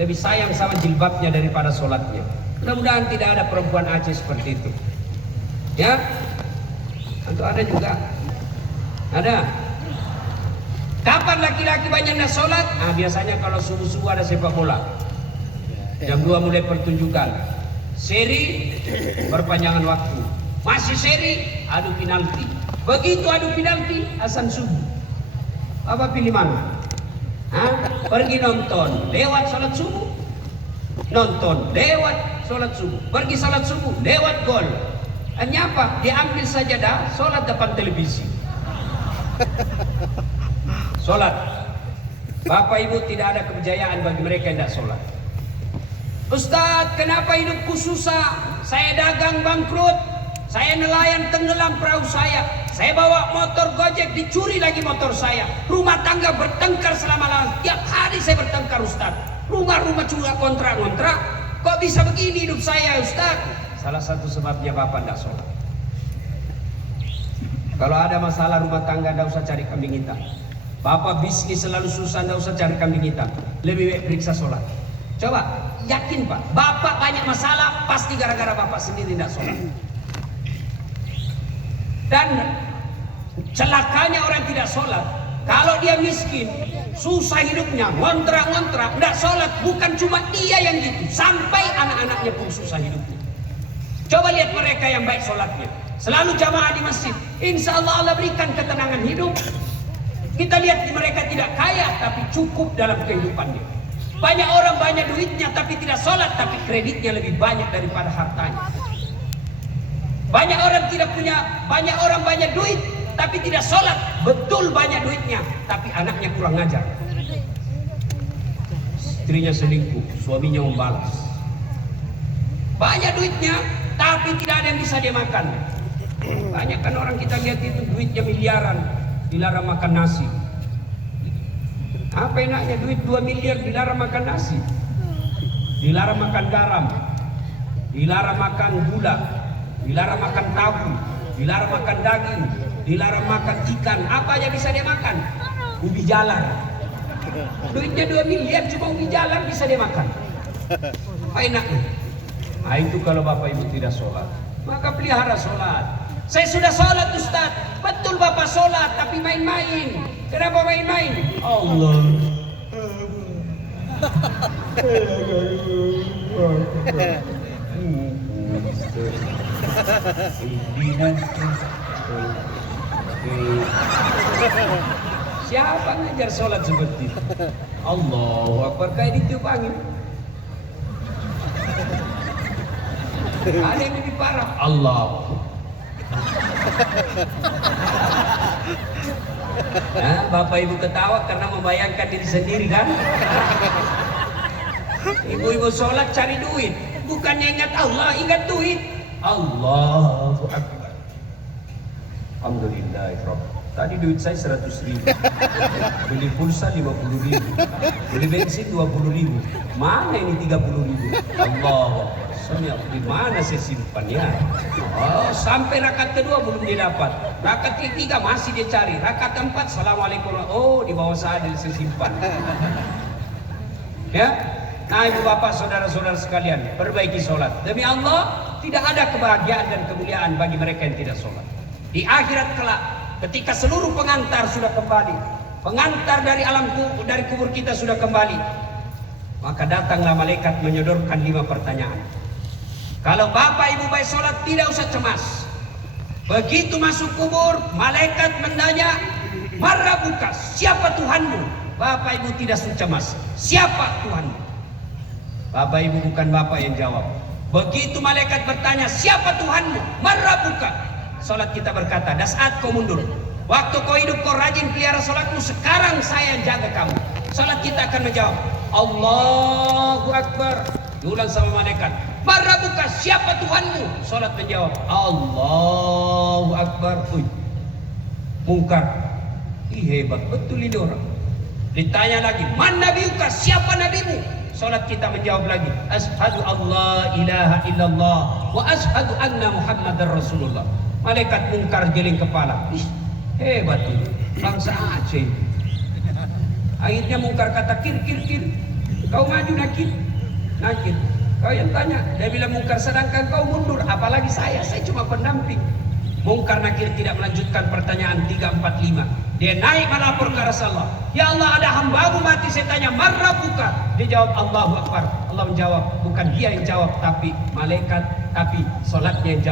lebih sayang sama jilbabnya daripada sholatnya. Mudah-mudahan tidak ada perempuan Aceh seperti itu. Ya, atau ada juga? Ada. Kapan laki-laki banyak nak sholat? Biasanya kalau subuh-subuh ada sepak bola. Jam 2 mulai pertunjukan. Seri perpanjangan waktu. Masih seri adu penalti. Begitu adu penalti azan subuh. Apa pilih mana? Pergi nonton lewat sholat subuh, nonton lewat sholat subuh, pergi sholat subuh lewat gol. Hanya apa? Diambil sajadah, sholat depan televisi. Sholat. Bapak ibu, tidak ada kejayaan bagi mereka yang tidak sholat. Ustaz, kenapa hidupku susah? Saya dagang bangkrut, saya nelayan tenggelam perahu saya bawa motor Gojek, dicuri lagi motor saya. Rumah tangga bertengkar selama-lamanya. Tiap hari saya bertengkar Ustaz. Rumah-rumah juga kontrak-kontrak. Kok bisa begini hidup saya Ustaz? Salah satu sebabnya Bapak tidak sholat. Kalau ada masalah rumah tangga, tidak usah cari kambing hitam. Bapak bisnis selalu susah, tidak usah cari kambing hitam. Lebih baik periksa sholat. Coba, yakin Pak, Bapak banyak masalah, pasti gara-gara Bapak sendiri tidak sholat. Dan celakanya orang tidak sholat, kalau dia miskin, susah hidupnya, ngontrak-ngontrak, tidak sholat. Bukan cuma dia yang gitu, sampai anak-anaknya pun susah hidupnya. Coba lihat mereka yang baik sholatnya, selalu jamaah di masjid, insya Allah Allah berikan ketenangan hidup. Kita lihat mereka tidak kaya, tapi cukup dalam kehidupannya. Banyak orang banyak duitnya, tapi tidak sholat, tapi kreditnya lebih banyak daripada hartanya. Banyak orang tidak punya, banyak orang banyak duit, tapi tidak sholat. Betul banyak duitnya, tapi anaknya kurang ngajar. Istrinya selingkuh, suaminya membalas. Banyak duitnya, tapi tidak ada yang bisa dia makan. Banyak kan orang kita lihat itu duitnya miliaran, dilarang makan nasi. Apa enaknya duit 2 miliar dilarang makan nasi, dilarang makan garam, dilarang makan gula, dilarang makan tahu, dilarang makan daging, dilarang makan ikan. Apa aja bisa dia makan? Ubi jalar. Duitnya 2 miliar cuma ubi jalar bisa dia makan. Apa enaknya? Nah itu kalau Bapak Ibu tidak sholat, maka pelihara sholat. Saya sudah sholat Ustaz. Betul Bapak sholat, tapi main-main. Kenapa main-main? Allah. Siapa ngajar sholat seperti itu? Allahu Akbar, kayak ditiup angin. Ada yang lebih parah. Allah. Nah, Bapak Ibu ketawa karena membayangkan diri sendiri kan? Ibu-ibu sholat cari duit, bukannya ingat Allah, ingat duit. Allahu Akbar. Alhamdulillah. Tadi duit saya 100.000, beli pulsa 50.000, beli bensin 20.000. Mana ini 30.000? Allah. Soalnya di mana saya simpan ya? Oh, sampai rakaat kedua belum dia dapat. Rakaat ketiga masih dia cari. Rakaat keempat, assalamualaikum. Oh, di bawah saya saya simpan. Ya, nah ibu bapak saudara-saudara sekalian, perbaiki sholat. Demi Allah, tidak ada kebahagiaan dan kemuliaan bagi mereka yang tidak sholat. Di akhirat kelak, ketika seluruh pengantar sudah kembali, pengantar dari alam kubur, dari kubur kita sudah kembali, maka datanglah malaikat menyodorkan 5 pertanyaan. Kalau bapak ibu baik sholat, tidak usah cemas. Begitu masuk kubur, malaikat menanya, "Marrabuka, siapa Tuhanmu?" Bapak ibu tidak usah cemas. Siapa Tuhanmu? Bapak ibu bukan bapak yang jawab. Begitu malaikat bertanya, "Siapa Tuhanmu?" Marrabuka. Sholat kita berkata, "Dah saat kau mundur. Waktu kau hidup kau rajin pelihara sholatmu, sekarang saya yang jaga kamu." Sholat kita akan menjawab, "Allahu Akbar." Diulang sama malaikat, "Marrabuka, siapa Tuhanmu?" Sholat menjawab, "Allahu Akbar." Mungkar, hebat betul ini orang. Ditanya lagi, "Man nabiuka, siapa nabimu?" Sholat kita menjawab lagi, "Ashhadu alla ilaha illallah wa ashhadu anna Muhammadar Rasulullah." Malaikat mungkar jeling kepala, hebat ini bangsa Aceh. Akhirnya mungkar kata, "Kir, kir, kir." Kau maju nakir. Kau yang tanya. Dia bilang mungkar sedangkan kau mundur. Apalagi saya cuma pendamping. Mungkar nakir tidak melanjutkan pertanyaan 3, 4, 5. Dia naik melapor ke Rasulullah. Ya Allah, ada hambamu mati. Saya tanya, man rabbuka? Dia jawab, Allahu Akbar. Allah menjawab, bukan dia yang jawab, tapi malaikat, tapi solatnya yang jawab.